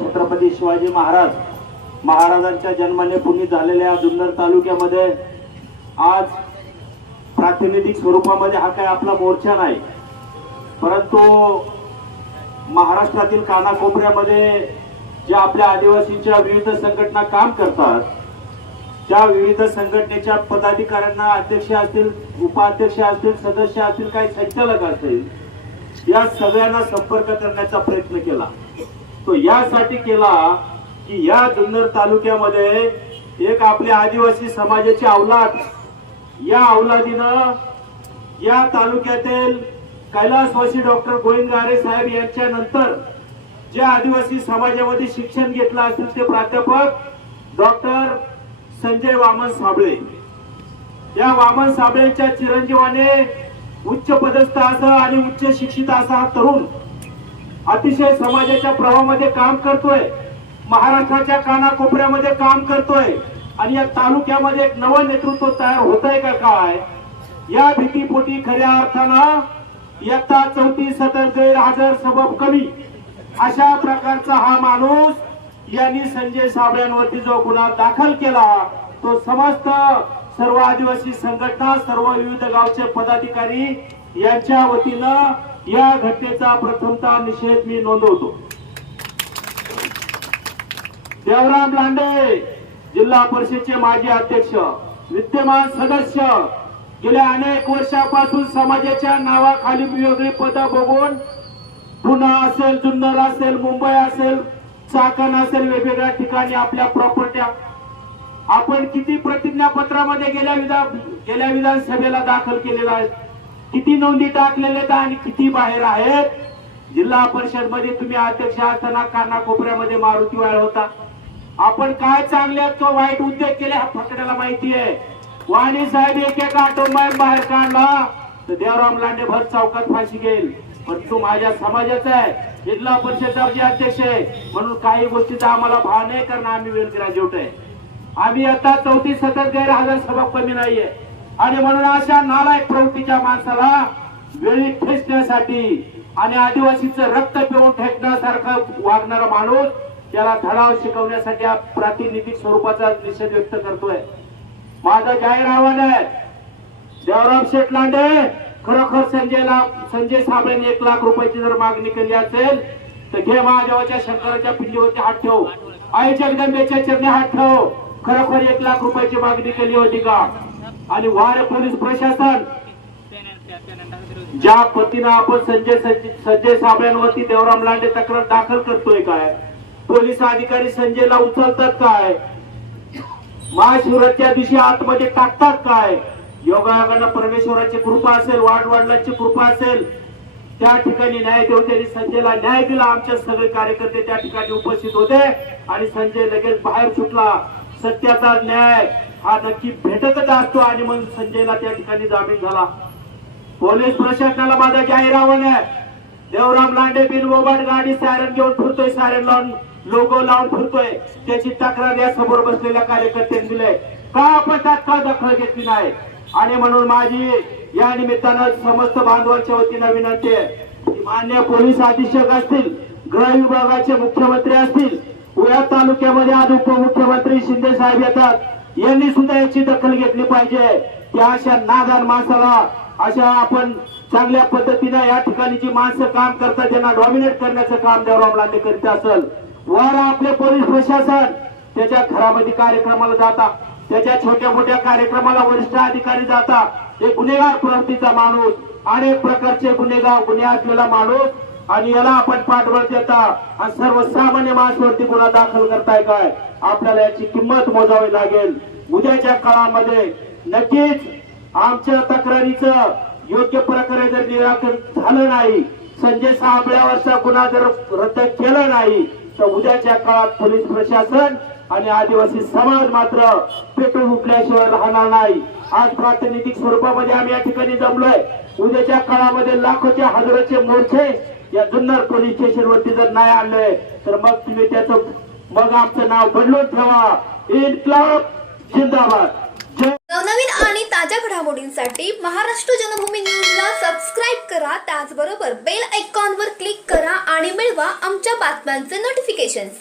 छत्रपती शिवाजी महाराज महाराजांच्या जन्माने पुण्य झालेल्या जुन्नर तालुक्यामध्ये आज प्रातिनिधिक स्वरूपामध्ये हा काय आपला मोर्चा नाही. परंतु महाराष्ट्रातील कानाकोपऱ्यामध्ये जे आपल्या आदिवासींच्या विविध संघटना काम करतात त्या विविध संघटनेच्या पदाधिकाऱ्यांना अध्यक्ष असतील उपाध्यक्ष असतील सदस्य असतील काही संचालक असतील या सगळ्यांना संपर्क करण्याचा प्रयत्न केला. तो यासाठी केला की या जुन्नर तालुक्यामध्ये एक आपल्या आदिवासी समाजाची अवलाद या अवलादीनं या तालुक्यातील कैलासवासी डॉक्टर गोविंद गारे साहेब यांच्या नंतर जे आदिवासी समाजामध्ये शिक्षण घेतलं असेल ते प्राध्यापक डॉक्टर संजय वामन साबळे. या वामन साबळेच्या चिरंजीवाने उच्च पदस्थ असा आणि उच्च शिक्षित असा हा तरुण अतिशय समाजाच्या प्रवाहामध्ये काम करतोय. महाराष्ट्राच्या कानाकोपऱ्यामध्ये काम करतोय. आणि या तालुक्यामध्ये एक नवं नेतृत्व तयार होत आहे का काय? या भीतीपोटी खऱ्या अर्थानं इयत्ता चौथी सतर गैरहजर सबब कमी. अशा प्रकारचा हा माणूस यांनी संजय साबळ्यांवरती जो गुन्हा दाखल केला तो समस्त सर्व आदिवासी संघटना सर्व विविध गावचे पदाधिकारी यांच्या वतीनं या घटनेचा प्रथमता निषेध मी नोंदवतो. देवराम लांडे जिल्हा परिषदेचे माजी अध्यक्ष विद्यमान सदस्य गेल्या अनेक वर्षापासून समाजाच्या नावाखाली वेगळी पदं बघून पुणे असेल जुन्नर असेल मुंबई असेल चाकण असेल वेगवेगळ्या ठिकाणी आपल्या प्रॉपर्ट्या आपण किती प्रतिज्ञापत्रामध्ये गेल्या विधान गेल्या विधानसभेला दाखल केलेला आहे? किती नोंदी टाकलेल्या आहेत आणि किती बाहेर आहेत? जिल्हा परिषदमध्ये तुम्ही अध्यक्ष असताना कानाकोपऱ्यामध्ये मारुती वाळ होता. आपण काय चांगले किंवा वाईट उद्योग केले हा फकड्याला माहिती आहे. वाणी साहेब एक एक बाहेर काढला तर देवराम लांडे भर चौकात फाशी घेईल. पण तू माझ्या समाजाचा आहे. जिल्हा परिषदचा जे अध्यक्ष आहे म्हणून काही गोष्टीचा आम्हाला भाव नाही कारण आम्ही वेल ग्रॅज्युएट आहे. आम्ही आता चौथी सतत गैरहजर सभा कमी नाहीये. आणि म्हणून अशा नालायक प्रवृत्तीच्या माणसाला वेळी ठेचण्यासाठी आणि आदिवासीचं रक्त पिऊन ठेकण्यासारखं वागणारा माणूस त्याला धडाव शिकवण्यासाठी हा प्रातिनिधिक स्वरूपाचा निषेध व्यक्त करतोय. माझं जाहीर आव्हान आहे देवराम शेठ लांडे खरोखर संजयला संजय साबळेने एक लाख रुपयाची जर मागणी केली असेल तर घे महादेवाच्या शंकराच्या पिंडीवरती हात ठेव. आई जगदंबेच्या चरणी हात ठेव. खरोखर एक लाख रुपयाची मागणी केली होती का? आणि वार पोलीस प्रशासन ज्या पतीनं आपण संजय संजय- साबळ्यांवरती देवराम लांडे तक्रार दाखल करतोय काय? पोलीस अधिकारी संजयला उचलतात काय? महाशिवराच्या दिवशी आतमध्ये टाकतात काय? योगायोगानं परमेश्वराची कृपा असेल वाढ वडिलांची कृपा असेल. त्या ठिकाणी न्याय देऊन त्यांनी संजयला न्याय दिला. आमचे सगळे कार्यकर्ते त्या ठिकाणी उपस्थित होते आणि संजय लगेच बाहेर सुटला. सत्याचा न्याय हा नक्की भेटतच असतो आणि म्हणून संजयला त्या ठिकाणी जामीन झाला. पोलीस प्रशासनाला माझा जाहीर आव्हान आहे. देवराम लांडे बिनबोबाट गाडी सायरन घेऊन फिरतोय सायरन लावून लोगो लावून फिरतोय. त्याची तक्रार या समोर बसलेल्या कार्यकर्त्यांनी दिले का आपण तात्काळ दखल घेतली नाही? आणि म्हणून माझी या निमित्तानं समस्त बांधवांच्या वतीनं विनंती आहे मान्य पोलीस अधीक्षक असतील गृह विभागाचे मुख्यमंत्री असतील उया तालुक्यामध्ये आज उपमुख्यमंत्री शिंदे साहेब येतात. यांनी सुद्धा याची दखल घेतली पाहिजे. की अशा नादान माणसाला अशा आपण चांगल्या पद्धतीने या ठिकाणी जी माणसं काम करतात त्यांना डॉमिनेट करण्याचं काम देवराम लांडे करीत असेल वर आपले पोलीस प्रशासन. त्याच्या घरामध्ये कार्यक्रमाला जाता. त्याच्या छोट्या मोठ्या कार्यक्रमाला वरिष्ठ अधिकारी जाता. एक गुन्हेगार प्रवृत्तीचा माणूस अनेक प्रकारचे गुन्हेगार गुन्हे असलेला माणूस आणि याला आपण पाठबळ देता. आणि सर्वसामान्य माणसावरती गुन्हा दाखल करताय काय? आपल्याला याची किंमत मोजावी लागेल. उद्याच्या काळामध्ये नक्कीच आमच्या तक्रारीचं योग्य प्रकारे जर निराकरण झालं नाही संजय साबळ्यावरचा गुन्हा जर रद्द केला नाही तर उद्याच्या काळात पोलीस प्रशासन आणि आदिवासी समाज मात्र पेटून उठल्याशिवाय राहणार नाही. आज प्रातिनिधिक स्वरूपामध्ये आम्ही या ठिकाणी जमलोय. उद्याच्या काळामध्ये लाखोच्या हजारोचे मोर्चे या जुन्नर पोलीस स्टेशनवरती जर नाही आणलंय तर मग तुम्ही त्याचं मग आमचं नाव बदलून ठेवा. इन्क्लाब जिंदाबाद. नवनवीन आणि ताज्या घडामोडींसाठी महाराष्ट्र जनभूमी न्यूजला सबस्क्राईब करा. त्याचबरोबर बेल आयकॉनवर क्लिक करा आणि मिळवा आमच्या बातम्यांचे नोटिफिकेशन्स